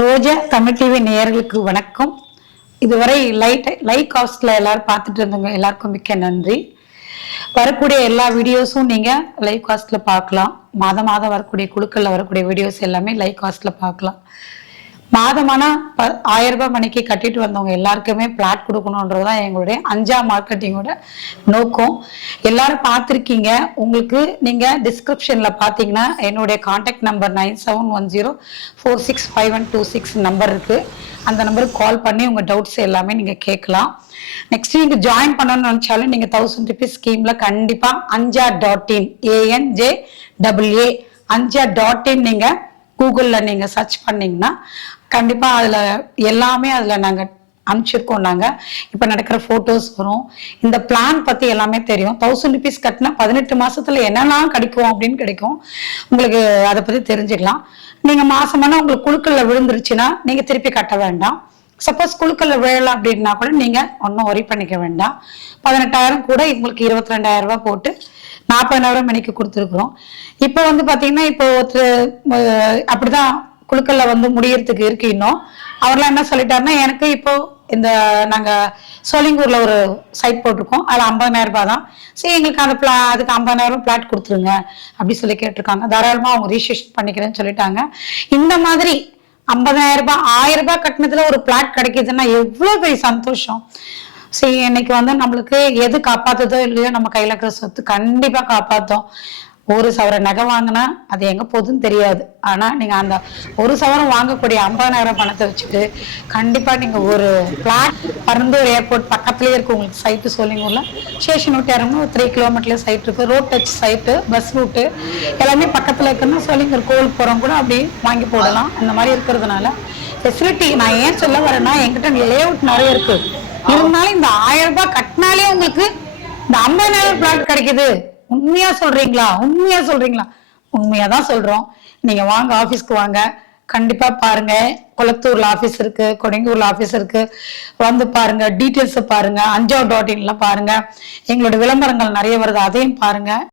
ரோஜா Tamil TV நேயர்களுக்கு வணக்கம். இதுவரை லைக் காஸ்ட்ல எல்லாரும் பார்த்துட்டு இருந்தவங்க எல்லாருக்கும் மிக்க நன்றி. வரக்கூடிய எல்லா வீடியோஸும் நீங்க லைவ் காஸ்ட்ல பார்க்கலாம். மாதம் வரக்கூடிய குழுக்கள்ல வரக்கூடிய வீடியோஸ் எல்லாமே லைவ் காஸ்ட்ல பார்க்கலாம். மாதமான 1000 ரூபாய் மணிக்கு கட்டிட்டு வந்தவங்க எல்லாருக்குமே பிளாட் கொடுக்கணுன்றதுதான் எங்களுடைய அஞ்சா மார்க்கெட்டிங்கோட நோக்கம். எல்லாரும் பார்த்துருக்கீங்க. உங்களுக்கு நீங்க டிஸ்கிரிப்ஷன்ல பாத்தீங்கன்னா என்னுடைய கான்டாக்ட் நம்பர் 9710465126 நம்பர் இருக்கு. அந்த நம்பருக்கு கால் பண்ணி உங்க டவுட்ஸ் எல்லாமே நீங்க கேட்கலாம். நெக்ஸ்ட் நீங்க ஜாயின் பண்ணணும்னு நினைச்சாலும் நீங்க 1000 rupees ஸ்கீம்ல கண்டிப்பா anja.in ANJAA anja.in நீங்க கூகுள்ல நீங்க சர்ச் பண்ணீங்கன்னா கண்டிப்பா அதுல எல்லாமே அதுல நாங்க அனுப்பிச்சிருக்கோம். நாங்க இப்ப நடக்கிற போட்டோஸ் வரும். இந்த பிளான் பத்தி எல்லாமே தெரியும். 1000 rupees கட்டினா 18 மாசத்துல என்னெல்லாம் கிடைக்கும் அப்படின்னு கிடைக்கும். உங்களுக்கு அதை பத்தி தெரிஞ்சுக்கலாம். நீங்க மாசமான உங்களுக்கு குழுக்கள்ல விழுந்துருச்சுன்னா நீங்க திருப்பி கட்ட வேண்டாம். சப்போஸ் குழுக்கள்ல விழலாம் அப்படின்னா கூட நீங்க ஒன்னும் ஒரி பண்ணிக்க வேண்டாம். 18,000 கூட உங்களுக்கு 22,000 ரூபாய் போட்டு 40,000 மணிக்கு கொடுத்துருக்குறோம். இப்போ பாத்தீங்கன்னா இப்போ அப்படிதான் குழுக்கள்ல முடியறதுக்கு இருக்கு. இன்னும் அவர்லாம் என்ன சொல்லிட்டாருன்னா, எனக்கு இப்போ இந்த நாங்க சோழிங்கூர்ல ஒரு சைட் போட்டிருக்கோம். அதுல 50,000 ரூபாய் தான். சரி, எங்களுக்கு அதுக்கு 50,000 பிளாட் கொடுத்துருங்க அப்படி சொல்லி கேட்டிருக்காங்க. தாராளமா அவங்க ரிஜிஸ்ட்ரேஷன் பண்ணிக்கிறேன்னு சொல்லிட்டாங்க. இந்த மாதிரி 50,000 ரூபாய் 1000 ரூபாய் கட்டினதுல ஒரு பிளாட் கிடைக்குதுன்னா எவ்வளவு பெரிய சந்தோஷம். சரி, இன்னைக்கு நம்மளுக்கு எது காப்பாத்துதோ இல்லையோ நம்ம கையில இருக்கிற சொத்து கண்டிப்பா காப்பாத்தோம். ஒரு சவர நகை வாங்கினா அது எங்க போகுதுன்னு தெரியாது. ஆனா நீங்க அந்த ஒரு சவரம் வாங்கக்கூடிய 50,000 பணத்தை வச்சுட்டு கண்டிப்பா நீங்க ஒரு பிளாட் பரந்தூர் ஏர்போர்ட் பக்கத்துலயே இருக்கு. உங்களுக்கு சைட்டு சோழிங்கூர்ல ஸ்டேஷன் விட்டு இறங்கணும். ஒரு 3 கிலோமீட்டர்ல சைட் இருக்கு. Road touch site, bus route எல்லாமே பக்கத்துல இருக்குன்னா சோழிங்கூர் கோவிலுக்கு போறோம் கூட அப்படி வாங்கி போடலாம். அந்த மாதிரி இருக்கிறதுனால ஃபெசிலிட்டி நான் ஏன் சொல்ல வரேன்னா, என்கிட்ட லே அவுட் நிறைய இருக்கு. இருந்தாலும் இந்த 1000 ரூபாய் கட்டினாலே உங்களுக்கு இந்த 50,000 பிளாட் கிடைக்குது. உண்மையா சொல்றீங்களா? உண்மையாதான் சொல்றோம். நீங்க வாங்க, ஆபீஸ்க்கு வாங்க, கண்டிப்பா பாருங்க. குளத்தூர்ல ஆபீஸ் இருக்கு, கொடைங்கூர்ல ஆபீஸ் இருக்கு. பாருங்க, டீட்டெயில்ஸ் பாருங்க, anja.in பாருங்க. எங்களோட விளம்பரங்கள் நிறைய வருது, அதையும் பாருங்க.